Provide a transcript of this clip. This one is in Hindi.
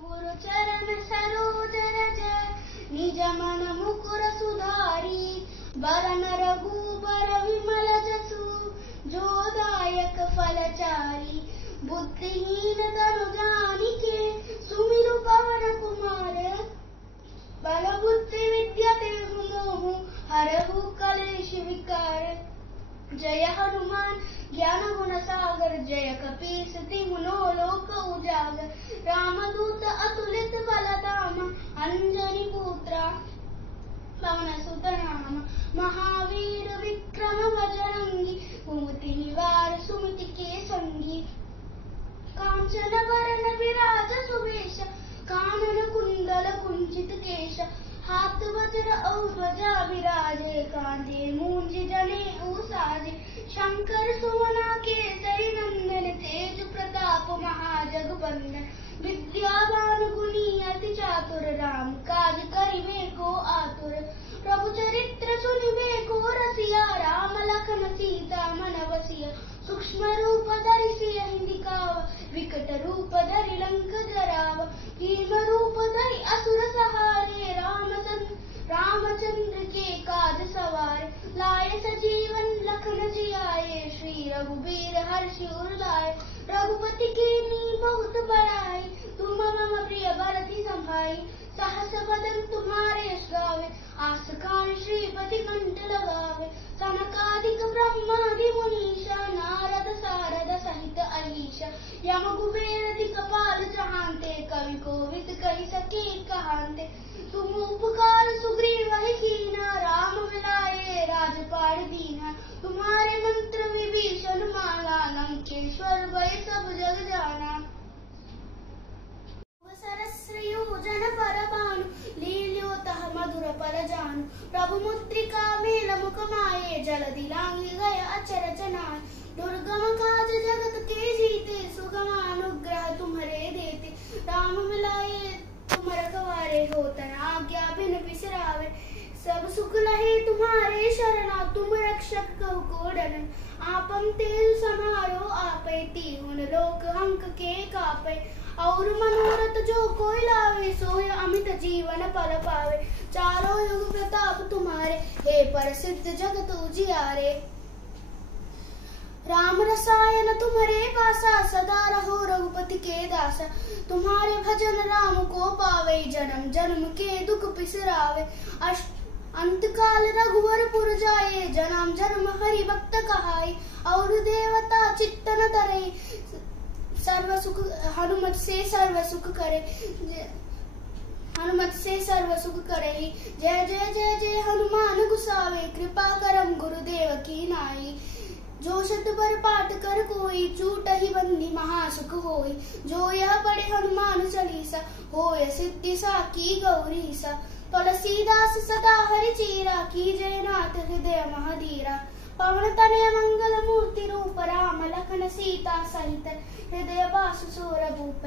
गुरु चरण सरोज रज निज मन मुकुर सुधारी बरन रघुबर विमल जसु जो दायक फलचारी बुद्धिहीन तनु जानिके सुमिरु पवन कुमार बल बुद्धि विद्या देहु मोहु हरहु कलेश विकार जय हनुमान ज्ञान गुण सागर जय कपीस तिहु लोक उजागर रामदूत अतुलित बलधाम अंजनी पुत्र पवन सुत नाम महावीर विक्रम बजरंगी कुमति निवार सुमति के संगी कांचन वरण विराज सुवेश कानन कुंडल कुंचित केश हाथ वज्र और ध्वजा विराजे कांधे मूंज जनेऊ साजे शंकर सुवना केसरी नंदन तेज प्रताप महाजगवंदन विद्यावान गुणी अति चातुर राम काज करिबे को आतुर प्रभु चरित्र सुनिबे को रसिया राम लखन सीता मन बसिया सूक्ष्म रूप धरि सियहि दिखावा विकट रूप धरि लंक जरावा भीम रूप धरि असुर सहारे रामचंद्र के काज सवारे लाए सजीवन लखन जियाए श्री रघुबीर हर्षि उर लाए रघुपति कीन्ही बहुत बड़ाई तुम मम प्रिय भरति संभाई सहस बदन तुम्हारे गावे आस कान श्रीपति कंठ लगावे सनकादिक ब्रह्मादि मुनीषा नारद सारद सहित अहीशा यम कुबेर दिक्पाल जहांते कवि कोविद कहि सके कहांते तुम उपकार सुग्रीव ही कीना राम मिलाए राजपाल दीना तुम्हारे मंत्र विभीषण माना लंकेश्वर भय सब जग जाना सहस्रयोजन परभानु लील्योतः मधुर फल जानु प्रभु मुद्रिका मेल मुख माये जलधि लांघि गए अचरज नाय दुर्गम काज जगत के जीते सुगम अनुग्रह तुम्हारे देते राम मिलाए तुम रखवारे होतन आज्ञा बिन बिसरावे सब सुख लहे तुम्हारे शरणा तुम रक्षक कहु को डरन आपम तेज समारो आपै तीहुन लोक अंक के कापै और मनोरथ जो कोई लावे सोय अमित जीवन फल पावे चारों युग प्रताप तुम्हारे हे प्रसिद्ध जगत उजियारे राम रसायन तुम्हारे पासा सदा रहो रघुपति के दासा तुम्हारे भजन राम को पावे जन्म जन्म के दुख बिसरावे अंत काल रघुवर पुर जाए जन्म जन्म हरि भक्त कहाई और देवता चित्तन धरे सर्व सुख हनुमत से सर्व सुख करे हनुमत से सर्व सुख करे जय जय जय जय हनुमान गुसावे कृपा करम गुरुदेव की नाई जो शत बर पाठ कर कोई चूट ही बंदी महासुख होई जो यह पढ़े हनुमान चालीसा होय सिद्धि साकी गौरीसा तुलसीदास सदा हरि चीरा की जय नाथ हृदय महाधीरा पवन तनय मंगल मूर्ति रूप राम लखन सीता सहित हृदय बासु सोर भूप।